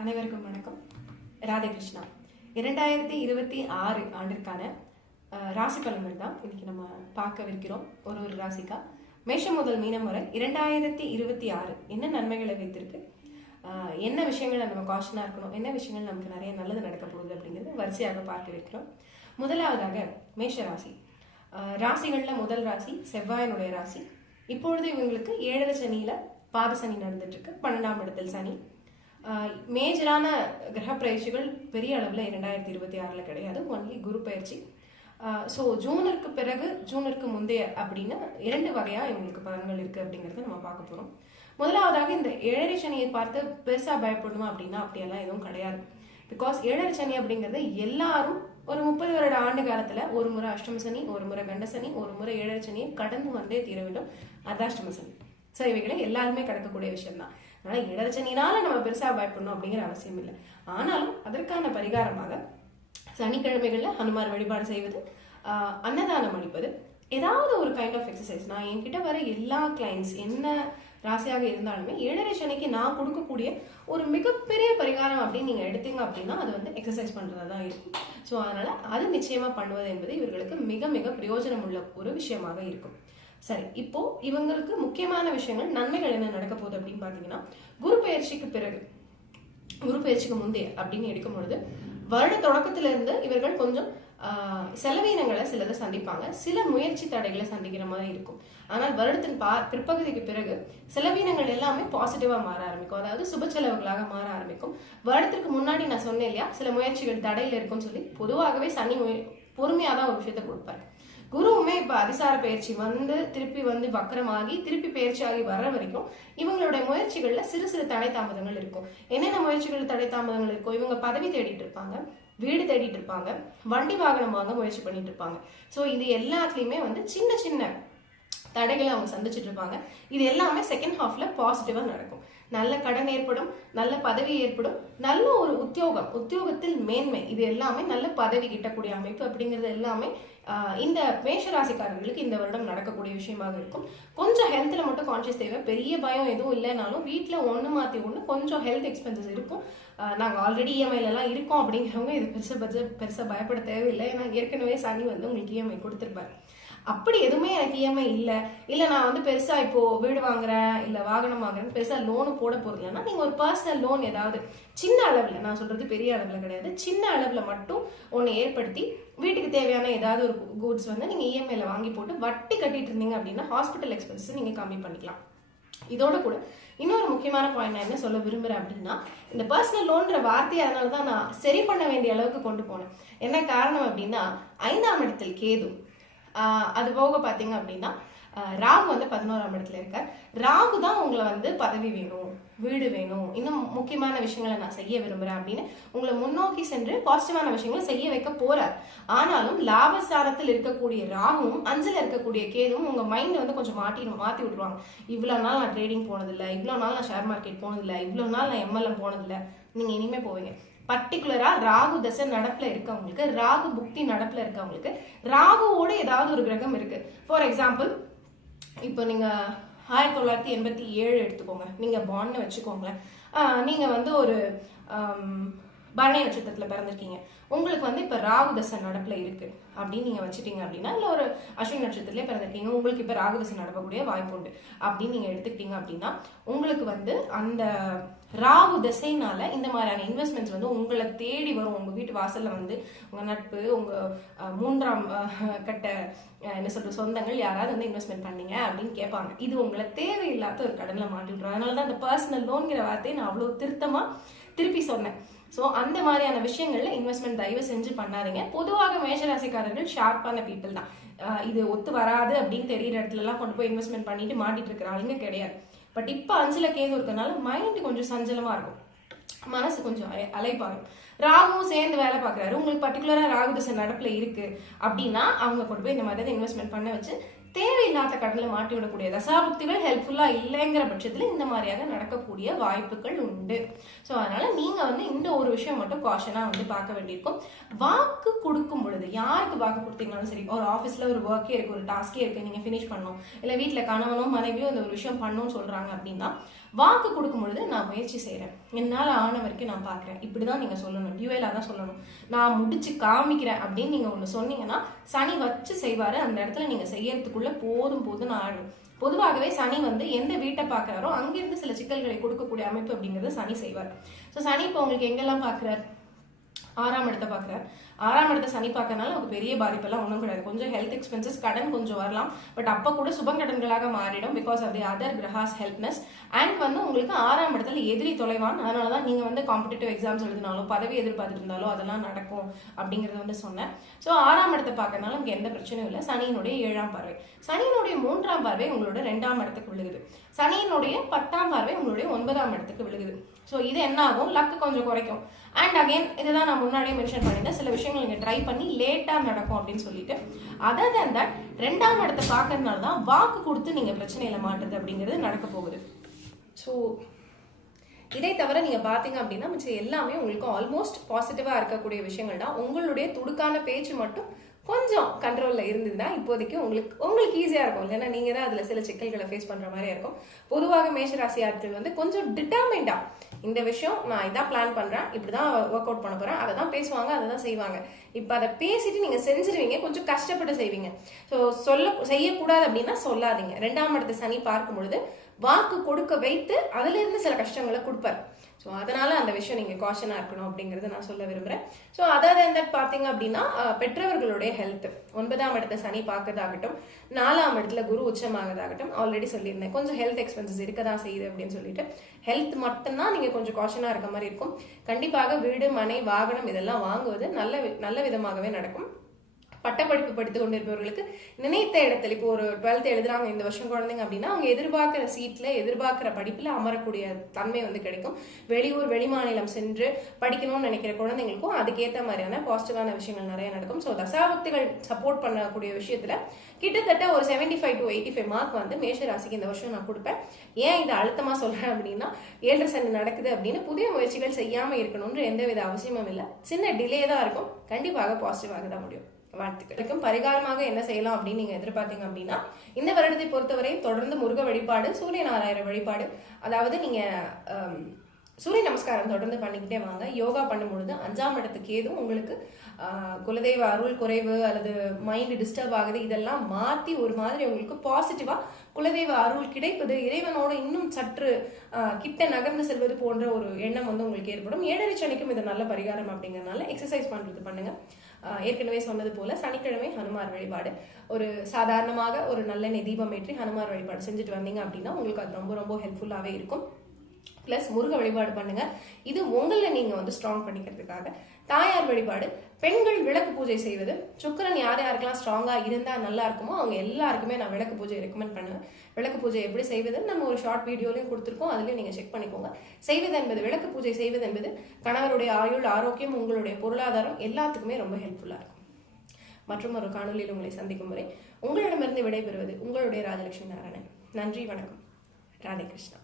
அனைவருக்கும் வணக்கம். ராதே கிருஷ்ணா. 2026 ஆண்டிற்கான ராசி பலன்கள் தான் இன்னைக்கு நம்ம பார்க்கவிருக்கிறோம். ஒரு ராசிக்கா மேஷம் முதல் மீனம் வரை 2026 என்ன நன்மைகளை வைத்திருக்கு, என்ன விஷயங்களை நம்ம காஷனா இருக்கணும், என்ன விஷயங்கள் நமக்கு நிறைய நல்லது நடக்க போகுது அப்படிங்கிறது வரிசையாக பார்க்க வைக்கிறோம். முதலாவதாக மேஷ ராசி. ராசிகள்ல முதல் ராசி செவ்வாயினுடைய ராசி. இப்பொழுது இவங்களுக்கு 7 சனியில பாத சனி நடந்துட்டு இருக்கு. 12ஆம் இடத்தில் சனி. மேஜரான கிரக பயிற்சிகள் பெரிய அளவில் 2026 கிடையாது. ஒன்லி குரு பயிற்சி. ஸோ ஜூனிற்கு பிறகு ஜூனிற்கு முந்தைய அப்படின்னு 2 வகையா இவங்களுக்கு பலன்கள் இருக்கு அப்படிங்கறத நம்ம பார்க்க போறோம். முதலாவதாக இந்த 7 சனியை பார்த்து பெருசா பயப்படணும் அப்படின்னா அப்படியெல்லாம் எதுவும் கிடையாது. பிகாஸ் 7 சனி அப்படிங்கிறது எல்லாரும் ஒரு 30 வருட ஆண்டு காலத்துல ஒரு முறை அஷ்டம சனி, ஒரு முறை கண்ட சனி, ஒரு முறை 7 சனியை கடந்து வந்தே தீர வேண்டும். அர்த்தாஷ்டம சனி. ஸோ இவைகளை எல்லாருமே கடக்கக்கூடிய விஷயம் தான். அதனால 7 சனினால நம்ம பெருசா பயப்படணும் அப்படிங்கிற அவசியம் இல்லை. ஆனாலும் அதற்கான பரிகாரமாக சனிக்கிழமைகள்ல ஹனுமார் வழிபாடு செய்வது, அன்னதானம் அளிப்பது, ஏதாவது ஒரு கைண்ட் ஆஃப் எக்ஸசைஸ். நான் என்கிட்ட வர எல்லா கிளைண்ட்ஸ் என்ன ராசியாக இருந்தாலுமே 7 சனிக்கு நான் கொடுக்கக்கூடிய ஒரு மிகப்பெரிய பரிகாரம் அப்படின்னு நீங்க எடுத்தீங்க அப்படின்னா அது வந்து எக்ஸசைஸ் பண்றதா தான் இருக்கும். ஸோ அதனால அது நிச்சயமா பண்ணுவது என்பது இவர்களுக்கு மிக மிக பிரயோஜனம் உள்ள ஒரு விஷயமாக இருக்கும். சரி, இப்போ இவங்களுக்கு முக்கியமான விஷயங்கள், நன்மைகள் என்ன நடக்க போகுது அப்படின்னு பாத்தீங்கன்னா, குரு பயிற்சிக்கு பிறகு, குரு பயிற்சிக்கு முந்தைய அப்படின்னு எடுக்கும் பொழுது வருட தொடக்கத்துல இருந்து இவர்கள் கொஞ்சம் செலவீனங்களை சிலதை சந்திப்பாங்க. சில முயற்சி தடைகளை சந்திக்கிற மாதிரி இருக்கும். ஆனால் வருடத்தின் பிற்பகுதிக்கு பிறகு செலவீனங்கள் எல்லாமே பாசிட்டிவா மாற ஆரம்பிக்கும். அதாவது சுப செலவுகளாக மாற ஆரம்பிக்கும். வருடத்திற்கு முன்னாடி நான் சொன்னேன் இல்லையா, சில முயற்சிகள் தடையில இருக்கும்னு சொல்லி, பொதுவாகவே சனி பொறுமையாதான் ஒரு விஷயத்த கொடுப்பாரு. குருவுமே இப்ப அதிசார பயிற்சி வந்து திருப்பி வந்து வக்கரமாகி திருப்பி பயிற்சி ஆகி வர்ற வரைக்கும் இவங்களுடைய முயற்சிகள்ல சிறு சிறு தடை தாமதங்கள் இருக்கும். என்னென்ன முயற்சிகள் தடை தாமதங்கள் இருக்கும்? இவங்க பதவி தேடிட்டு இருப்பாங்க, வீடு தேடிட்டு இருப்பாங்க, வண்டி வாகனம் வாங்க முயற்சி பண்ணிட்டு இருப்பாங்க. சோ இது எல்லாத்துலயுமே வந்து சின்ன சின்ன தடைகளை அவங்க சந்திச்சுட்டு இருப்பாங்க. இது எல்லாமே செகண்ட் ஹாஃப்ல பாசிட்டிவா நடக்கும். நல்ல கடன் ஏற்படும், நல்ல பதவி ஏற்படும், நல்ல ஒரு உத்தியோகத்தில் மேன்மை, இது எல்லாமே நல்ல பதவி கிட்டக்கூடிய அமைப்பு அப்படிங்கிறது எல்லாமே இந்த மேஷராசிக்காரர்களுக்கு இந்த வருடம் நடக்கக்கூடிய விஷயமாக இருக்கும். கொஞ்சம் ஹெல்த்ல மட்டும் கான்சியஸ் தேவை. பெரிய பயம் எதுவும் இல்லைனாலும் வீட்டுல ஒண்ணு மாத்தி ஒண்ணு கொஞ்சம் ஹெல்த் எக்ஸ்பென்சஸ் இருக்கும். நாங்க ஆல்ரெடி இஎம்ஐல எல்லாம் இருக்கோம் அப்படிங்கிறவங்க இது பெருசா பயப்பட தேவையில்லை. ஏன்னா ஏற்கனவே சனி வந்து உங்களுக்கு இஎம்ஐ கொடுத்துருப்பாரு. அப்படி எதுவுமே எனக்கு இஎம்ஐ இல்ல நான் வந்து பெருசா இப்போ வீடு வாங்குறேன் இல்ல வாகனம் வாங்குறேன் பெருசா லோனு போட போறதுலன்னா நீங்க ஒரு பர்சனல் லோன் ஏதாவது சின்ன அளவுல, நான் சொல்றது பெரிய அளவுல கிடையாது, சின்ன அளவுல மட்டும் ஒன்னு ஏற்படுத்தி வீட்டுக்கு தேவையான ஏதாவது ஒரு கூட்ஸ் வந்து நீங்க இஎம்ஐல வாங்கி போட்டு வட்டி கட்டிட்டு இருந்தீங்க அப்படின்னா ஹாஸ்பிட்டல் எக்ஸ்பென்சஸ் நீங்க கம்மி பண்ணிக்கலாம். இதோட கூட இன்னொரு முக்கியமான பாயிண்ட் நான் என்ன சொல்ல விரும்புறேன் அப்படின்னா, இந்த பர்சனல் லோன்ற வார்த்தையை அதனாலதான் நான் சரி பண்ண வேண்டிய அளவுக்கு கொண்டு போனேன். என்ன காரணம் அப்படின்னா, 5ஆம் இடத்தில் கேது, அது போக பாத்தீங்க அப்படின்னா ராகு வந்து 11ஆம் இடத்துல இருக்கார். ராகு தான் உங்களை வந்து பதவி வேணும், வீடு வேணும், இன்னும் முக்கியமான விஷயங்களை நான் செய்ய விரும்புறேன் அப்படின்னு உங்களை முன்னோக்கி சென்று பாசிட்டிவான விஷயங்களை செய்ய வைக்க போறார். ஆனாலும் லாபஸ்தானத்தில் இருக்கக்கூடிய ராகுவும் 5ல இருக்கக்கூடிய கேதுவும் உங்க மைண்ட் வந்து கொஞ்சம் மாத்தி விட்டுருவாங்க. இவ்வளவு நாள் நான் ட்ரேடிங் போனதில்லை, இவ்வளவு நாள் நான் ஷேர் மார்க்கெட் போனதில்லை, இவ்வளவு நாள் நான் எம்எல்எம் போனதில்லை, நீங்க இனிமே போவீங்க. பர்டிகுலரா ராகு தசை நடப்புல இருக்கவங்களுக்கு, ராகு புக்தி நடப்புல இருக்கவங்களுக்கு, ராகுவோட ஏதாவது ஒரு கிரகம் இருக்கு. ஃபார் எக்ஸாம்பிள், இப்போ நீங்க 1987 எடுத்துக்கோங்க, நீங்க பாண்ட்னு வச்சுக்கோங்களேன். நீங்க வந்து ஒரு பரணி நட்சத்திரத்துல பிறந்திருக்கீங்க. உங்களுக்கு வந்து இப்ப ராகு தசை நடப்புல இருக்கு அப்படின்னு நீங்க வச்சுட்டீங்க அப்படின்னா, இல்ல ஒரு அஸ்வினி நட்சத்திரத்திலே பிறந்திருக்கீங்க, உங்களுக்கு இப்ப ராகு தசை நடக்கக்கூடிய வாய்ப்பு உண்டு அப்படின்னு நீங்க எடுத்துக்கிட்டீங்க அப்படின்னா, உங்களுக்கு வந்து அந்த ராகு திசைனால இந்த மாதிரியான இன்வெஸ்ட்மெண்ட்ஸ் வந்து உங்களை தேடி வரும். உங்க வீட்டு வாசல்ல வந்து உங்க நட்பு, உங்க 3ஆம் கட்ட என்ன சொல்ற சொந்தங்கள் யாராவது வந்து இன்வெஸ்ட்மெண்ட் பண்ணீங்க அப்படின்னு கேட்பாங்க. இது உங்களை தேவையில்லாத ஒரு கடன்ல மாட்டி விட்டுரும். அதனாலதான் அந்த பர்சனல் லோன்கிற வார்த்தையை நான் அவ்வளவு திருப்பி சொன்னேன். ஸோ அந்த மாதிரியான விஷயங்கள்ல இன்வெஸ்ட்மெண்ட் தயவு செஞ்சு பண்ணாதீங்க. பொதுவாக மேஷராசிக்காரர்கள் ஷார்ப்பான பீப்புள் தான். இது ஒத்து வராது அப்படின்னு தெரியுற இடத்துல எல்லாம் கொண்டு போய் இன்வெஸ்ட்மெண்ட் பண்ணிட்டு மாட்டிட்டு இருக்கிற ஆளுங்க கிடையாது. பட் இப்ப 5ல கேது இருக்கனால மைண்ட் கொஞ்சம் சஞ்சலமா இருக்கும், மனசு கொஞ்சம் அலைப்பாகும். ராகுவும் சேர்ந்து வேலை பார்க்கறாரு. உங்களுக்கு பர்டிகுலரா ராகு திசை நடப்புல இருக்கு அப்படின்னா அவங்க கொண்டு போய் இந்த மாதிரி இன்வெஸ்ட்மெண்ட் பண்ண வச்சு தேவையில்லாத கடன்ல மாட்டி விடக்கூடிய தசாபுக்திகள் ஹெல்ப்ஃபுல்லா இல்லைங்கிற பட்சத்துல இந்த மாதிரியாக நடக்கக்கூடிய வாய்ப்புகள் உண்டு. ஸோ அதனால நீங்க வந்து இந்த ஒரு விஷயம் மட்டும் காஷனா வந்து பார்க்க வேண்டியிருக்கும். வாக்கு கொடுக்கும் பொழுது, யாருக்கு வாக்கு கொடுத்தீங்கன்னாலும் சரி, ஒரு ஆஃபீஸ்ல ஒரு ஒர்க்கே இருக்கு, ஒரு டாஸ்கே இருக்கு, நீங்க ஃபினிஷ் பண்ணணும், இல்ல வீட்டுல கணவனோ மனைவியோ இந்த ஒரு விஷயம் பண்ணணும்னு சொல்றாங்க அப்படின்னா, வாக்கு கொடுக்கும் பொழுது நான் முயற்சி செய்யறேன், என்னால் ஆன வரைக்கும் நான் பாக்குறேன், இப்படிதான் நீங்க சொல்லணும், டியூவலா தான் சொல்லணும், நான் முடிச்சு காமிக்கிறேன் அப்படின்னு நீங்க ஒண்ணு சொன்னீங்கன்னா சனி வச்சு செய்வாரு. அந்த இடத்துல நீங்க செய்யறதுக்குள்ள போதும் ஆடும். பொதுவாகவே சனி எந்த வீட்டை பாக்குறாரோ அங்கிருந்து சில சிக்கல்களை கொடுக்கக்கூடிய அமைப்பு அப்படிங்கறது சனி செய்வார். ஸோ சனி இப்போ உங்களுக்கு எங்கெல்லாம் பாக்குறாரு? 6ஆம் இடத்தை பாக்குறாரு. 6ஆம் இடத்தை சனி பார்க்கறதுனால நமக்கு பெரிய பாதிப்பெல்லாம் ஒன்றும் கிடையாது. கொஞ்சம் ஹெல்த் எக்ஸ்பென்சஸ், கடன் கொஞ்சம் வரலாம், பட் அப்ப கூட சுப கடன்களாக மாறிடும். Because of the other grahas helpfulness. And உங்களுக்கு 6ஆம் இடத்துல எதிரி தொலைவான். அதனாலதான் நீங்க காம்படிட்டிவ் எக்ஸாம்ஸ் எழுதினாலும் பதவி எதிர்பார்த்துட்டு இருந்தாலும் அதெல்லாம் நடக்கும் அப்படிங்கறது சொன்னேன். ஸோ 6ஆம் இடத்தை பார்க்கறதுனால நமக்கு எந்த பிரச்சனையும் இல்லை. சனியினுடைய 7ஆம் பார்வை, சனியினுடைய 3ஆம் பார்வை உங்களோட 2ஆம் இடத்துக்கு விழுகுது. சனியினுடைய 10ஆம் பார்வை உங்களுடைய 9ஆம் இடத்துக்கு விழுகுது. ஸோ இது என்ன ஆகும்? லக்கு கொஞ்சம் குறைக்கும். அண்ட் அகைன் இதுதான் நான் முன்னாடியே மென்ஷன் பண்ணிட்டேன், சில விஷயங்கள் நீங்க ட்ரை பண்ணி லேட்டா நடக்கும் அப்படின்னு சொல்லிட்டு. அதர் தேன் தட் 2ஆம் இடத்தை பார்க்கறதுனால தான் வாக்கு கொடுத்து நீங்க பிரச்சனையில மாட்டுறது அப்படிங்கிறது நடக்க போகுது. ஸோ இதை தவிர நீங்க பாத்தீங்க அப்படின்னா மிச்சம் எல்லாமே உங்களுக்கு ஆல்மோஸ்ட் பாசிட்டிவா இருக்கக்கூடிய விஷயங்கள் தான். உங்களுடைய துடுக்கான பேச்சு மட்டும் கொஞ்சம் கண்ட்ரோல்ல இருந்ததுன்னா இப்போதைக்கு உங்களுக்கு ஈஸியா இருக்கும். ஏன்னா நீங்க தான் அதுல சில சிக்கல்களை ஃபேஸ் பண்ற மாதிரி இருக்கும். பொதுவாக மேஷராசி ஆட்கள் கொஞ்சம் டிட்டர்மைண்டா இந்த விஷயம் நான் இதான் பிளான் பண்றேன், இப்படிதான் ஒர்க் அவுட் பண்ண போறேன், அதை தான் பேசுவாங்க, அதை தான் செய்வாங்க. இப்ப அதை பேசிட்டு நீங்க செஞ்சிருவீங்க, கொஞ்சம் கஷ்டப்பட்டு செய்வீங்க. ஸோ செய்யக்கூடாது அப்படின்னா சொல்லாதீங்க. 2ஆம் இடத்தை சனி பார்க்கும் பொழுது வாக்கு கொடுக்க வைத்து அதுல இருந்து சில கஷ்டங்களை கொடுப்பார். ஸோ அதனால அந்த விஷயம் நீங்க காஷனா இருக்கணும் அப்படிங்கறத நான் சொல்ல விரும்புறேன். ஸோ அதாவது பாத்தீங்க அப்படின்னா பெற்றவர்களுடைய ஹெல்த், 9ஆம் இடத்தை சனி பார்க்கறதாகட்டும், 4ஆம் இடத்துல குரு உச்சமாகதாகட்டும், ஆல்ரெடி சொல்லியிருந்தேன் கொஞ்சம் ஹெல்த் எக்ஸ்பென்சஸ் இருக்கதான் செய்யுது அப்படின்னு சொல்லிட்டு. ஹெல்த் மட்டும்தான் நீங்க கொஞ்சம் காஷனா இருக்க மாதிரி இருக்கும். கண்டிப்பாக வீடு, மனை, வாகனம் இதெல்லாம் வாங்குவது நல்ல விதமாகவே நடக்கும். பட்டப்படிப்பு படித்து கொண்டிருப்பவர்களுக்கு நினைத்த இடத்துல இப்போ ஒரு 12th எழுதுறாங்க இந்த வருஷம் குழந்தைங்க அப்படின்னா அவங்க எதிர்பார்க்கிற சீட்ல எதிர்பார்க்கிற படிப்புல அமரக்கூடிய தன்மை கிடைக்கும். வெளியூர் வெளிமாநிலம் சென்று படிக்கணும்னு நினைக்கிற குழந்தைங்களுக்கும் அதுக்கேற்ற மாதிரியான பாசிட்டிவான விஷயங்கள் நிறைய நடக்கும். ஸோ தசாபக்திகள் சப்போர்ட் பண்ணக்கூடிய விஷயத்துல கிட்டத்தட்ட ஒரு 75 to 85 மார்க் மேஷ ராசிக்கு இந்த வருஷம் நான் கொடுப்பேன். ஏன் இதை அழுத்தமா சொல்றேன் அப்படின்னா 7 சனி நடக்குது அப்படின்னு புதிய முயற்சிகள் செய்யாம இருக்கணும்னு எந்தவித அவசியமும் இல்லை. சின்ன டிலே தான் இருக்கும், கண்டிப்பாக பாசிட்டிவாக தான் முடியும். வாழ்த்துக்களுக்கும் பரிகாரமாக என்ன செய்யலாம் அப்படின்னு நீங்க எதிர்பார்த்தீங்க அப்படின்னா இந்த வருடத்தை பொறுத்தவரை தொடர்ந்து முருக வழிபாடு, சூரிய நாராயண வழிபாடு, அதாவது நீங்க சூரிய நமஸ்காரம் தொடர்ந்து பண்ணிக்கிட்டே வாங்க. யோகா பண்ணும் பொழுது 5ஆம் இடத்துக்கு ஏதும் உங்களுக்கு குலதெய்வ அருள் குறைவு அல்லது மைண்ட் டிஸ்டர்ப் ஆகுது, இதெல்லாம் மாத்தி ஒரு மாதிரி உங்களுக்கு பாசிட்டிவா குலதெய்வ அருள் கிடைப்பது, இறைவனோட இன்னும் சற்று கிட்ட நகர்ந்து செல்வது போன்ற ஒரு எண்ணம் உங்களுக்கு ஏற்படும். 7 சனிக்கும் இது நல்ல பரிகாரம் அப்படிங்கறதுனால எக்ஸசைஸ் பண்றது பண்ணுங்க. ஏற்கனவே சொன்னது போல சனிக்கிழமை ஹனுமார் வழிபாடு, ஒரு சாதாரணமாக ஒரு நல்லெண்ணெய் தீபம் ஏற்றி ஹனுமார் வழிபாடு செஞ்சுட்டு வந்தீங்க அப்படின்னா உங்களுக்கு அது ரொம்ப ரொம்ப ஹெல்ப்ஃபுல்லாவே இருக்கும். பிளஸ் முருக வழிபாடு பண்ணுங்க, இது உங்களை நீங்க ஸ்ட்ராங் பண்ணிக்கிறதுக்காக. தாயார் வழிபாடு, பெண்கள் விளக்கு பூஜை செய்வது, சுக்கிரன் யார் யாருக்கெல்லாம் ஸ்ட்ராங்கா இருந்தா நல்லா இருக்குமோ அவங்க எல்லாருக்குமே நான் விளக்கு பூஜை ரெக்கமெண்ட் பண்ணுவேன். விளக்கு பூஜை எப்படி செய்வதுன்னு நம்ம ஒரு ஷார்ட் வீடியோலையும் கொடுத்துருக்கோம், அதுலயும் நீங்க செக் பண்ணிக்கோங்க. செய்வது என்பது, விளக்கு பூஜை செய்வது என்பது கணவருடைய ஆயுள், ஆரோக்கியம், உங்களுடைய பொருளாதாரம் எல்லாத்துக்குமே ரொம்ப ஹெல்ப்ஃபுல்லா இருக்கும். மற்றும் ஒரு காணொலியில் உங்களை சந்திக்கும் வரை உங்களிடமிருந்து விடைபெறுவது உங்களுடைய ராஜலட்சுமி நாராயணன். நன்றி, வணக்கம். ராதே கிருஷ்ணா.